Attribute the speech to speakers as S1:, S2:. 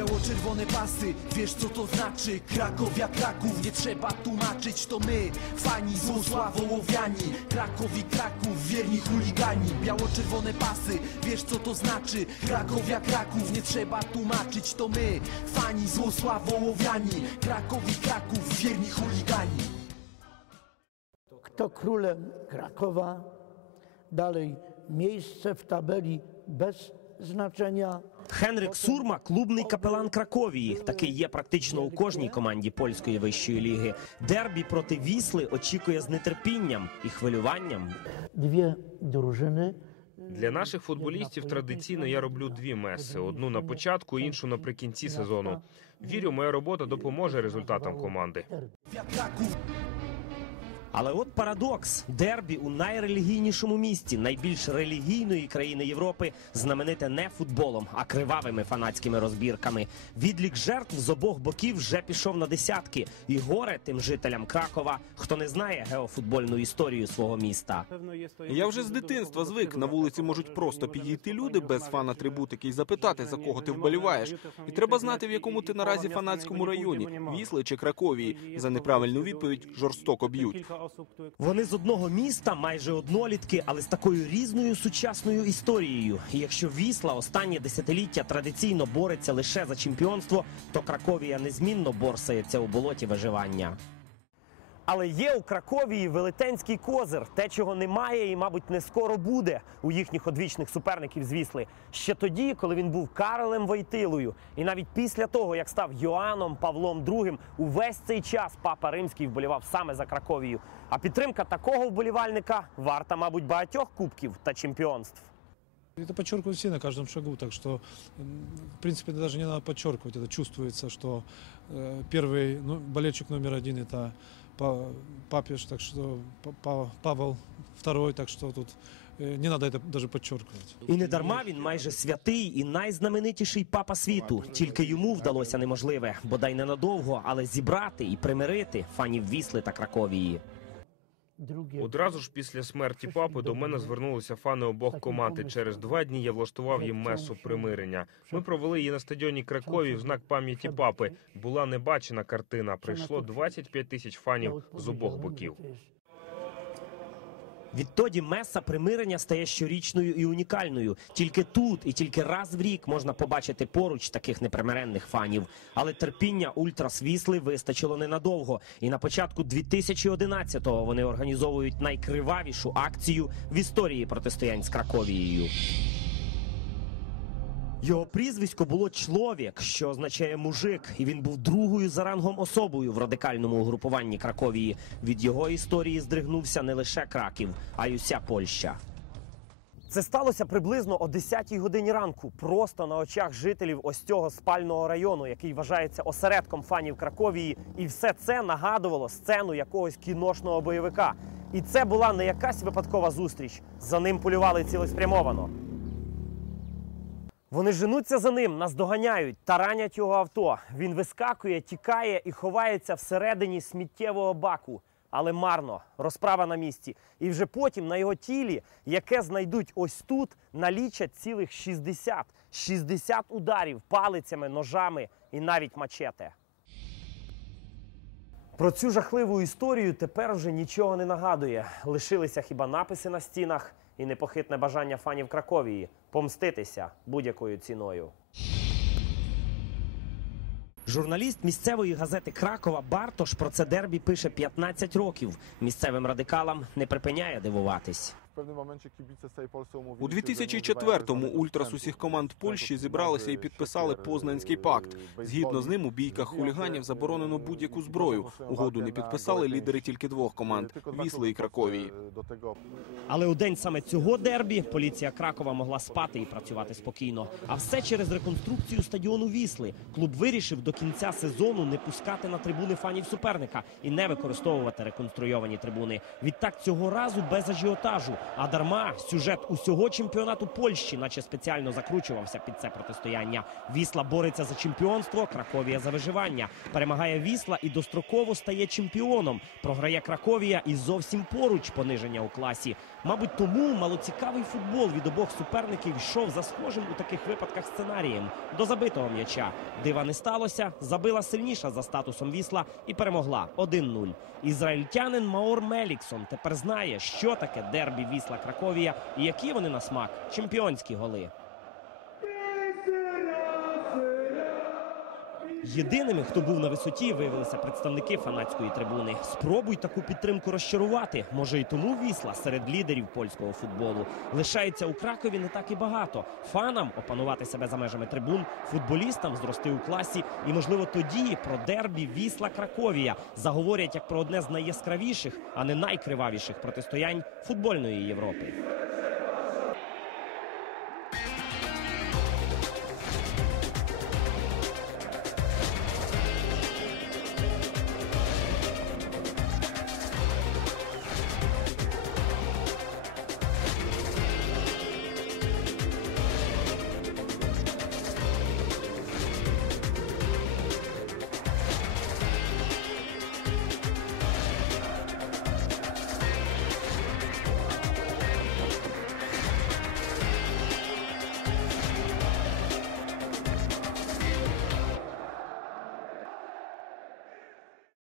S1: Biało-czerwone pasy, wiesz co to znaczy? Krakowia, Kraków, nie trzeba tłumaczyć To my, fani Złosław Ołowiani Krakowi, Kraków, wierni chuligani. Biało-czerwone pasy, wiesz co to znaczy? Krakowia, Kraków, nie trzeba tłumaczyć To my, fani Złosław Ołowiani Krakowi, Kraków, wierni chuligani.
S2: Kto królem Krakowa? Dalej miejsce w tabeli bez znaczenia.
S3: Хенрик Сурма клубний капелан Краковії. Такий є практично у кожній команді польської вищої ліги. Дербі проти Вісли очікує з нетерпінням і хвилюванням.
S2: Dwie drużyny.
S4: Для наших футболістів традиційно я роблю дві меси: одну на початку, іншу наприкінці сезону. Вірю, моя робота допоможе результатам команди.
S3: Але от парадокс: дербі у найрелігійнішому місті, найбільш релігійної країни Європи, знамените не футболом, а кривавими фанатськими розбірками. Відлік жертв з обох боків вже пішов на десятки, і горе тим жителям Кракова, хто не знає геофутбольну історію свого міста.
S5: Я вже з дитинства звик. На вулиці можуть просто підійти люди без фан-атрибутики і запитати, за кого ти вболіваєш. І треба знати, в якому ти наразі фанатському районі Вісли чи Краковії. За неправильну відповідь жорстоко б'ють.
S3: Вони з одного міста, майже однолітки, але з такою різною сучасною історією. І якщо Вісла останнє десятиліття традиційно бореться лише за чемпіонство, то Краковія незмінно борсається у болоті виживання. Але є у Краковії велетенський козир, те, чого немає, і, мабуть, не скоро буде у їхніх одвічних суперників з Вісли. Ще тоді, коли він був Каролем Войтилою, і навіть після того, як став Йоанном Павлом II, увесь цей час папа Римський вболівав саме за Краковію. А підтримка такого вболівальника варта, мабуть, багатьох кубків та чемпіонств.
S6: Это подчеркивают все на каждом шагу, так что, м, в принципе, даже не надо подчеркивать, это чувствуется, что э, первый ну, болельщик номер один это Па- Папеж, так что Па- Па- Павел второй, так что тут э, не надо это даже подчеркивать.
S3: І не дарма він майже святий і найзнаменитіший папа світу. Тільки йому вдалося неможливе, бодай ненадовго, але зібрати і примирити фанів Вісли та Краковії.
S4: Одразу ж після смерті папи до мене звернулися фани обох команд. і Через два дні я влаштував їм месу примирення. Ми провели її на стадіоні Кракові в знак пам'яті папи. Була небачена картина. Прийшло 25 тисяч фанів з обох боків.
S3: Відтоді меса примирення стає щорічною і унікальною. Тільки тут і тільки раз в рік можна побачити поруч таких непримиренних фанів. Але терпіння ультрасвісли вистачило ненадовго. І на початку 2011-го вони організовують найкривавішу акцію в історії протистоянь з Краковією. Його прізвисько було чоловік, що означає мужик, і він був другою за рангом особою в радикальному угрупуванні Краковії. Від його історії здригнувся не лише Краків, а й уся Польща. Це сталося приблизно о 10-й годині ранку, просто на очах жителів ось цього спального району, який вважається осередком фанів Краковії, і все це нагадувало сцену якогось кіношного бойовика. І це була не якась випадкова зустріч. За ним полювали цілеспрямовано. Вони женуться за ним, наздоганяють, таранять його авто. Він вискакує, тікає і ховається всередині сміттєвого баку. Але марно, розправа на місці. І вже потім на його тілі, яке знайдуть ось тут, налічать цілих 60. 60 ударів палицями, ножами і навіть мачете. Про цю жахливу історію тепер вже нічого не нагадує. Лишилися хіба написи на стінах і непохитне бажання фанів Краковії помститися будь-якою ціною. Журналіст місцевої газети Кракова Бартош про це дербі пише 15 років. Місцевим радикалам не припиняє дивуватись.
S5: У 2004-му ультрас усіх команд Польщі зібралися і підписали Познанський пакт. Згідно з ним, у бійках хуліганів заборонено будь-яку зброю. Угоду не підписали лідери тільки двох команд Вісли і Краковії.
S3: Але у день саме цього дербі поліція Кракова могла спати і працювати спокійно. А все через реконструкцію стадіону Вісли. Клуб вирішив до кінця сезону не пускати на трибуни фанів суперника і не використовувати реконструйовані трибуни. Відтак цього разу без ажіотажу А дарма сюжет усього чемпіонату Польщі, наче спеціально закручувався під це протистояння. Вісла бореться за чемпіонство, Краковія за виживання. Перемагає Вісла і достроково стає чемпіоном. Програє Краковія і зовсім поруч пониження у класі. Мабуть, тому малоцікавий футбол від обох суперників йшов за схожим у таких випадках сценарієм до забитого м'яча. Дива не сталося. Забила сильніша за статусом Вісла і перемогла 1-0. Ізраїльтянин Маор Меліксон тепер знає, що таке дербі Вісла Краковія і які вони на смак чемпіонські голи. Єдиними, хто був на висоті, виявилися представники фанатської трибуни. Спробуй таку підтримку розчарувати. Може, і тому вісла серед лідерів польського футболу лишається у Кракові не так і багато. Фанам опанувати себе за межами трибун, футболістам зрости у класі, і можливо тоді про дербі Вісла Краковія заговорять як про одне з найяскравіших, а не найкривавіших протистоянь футбольної Європи.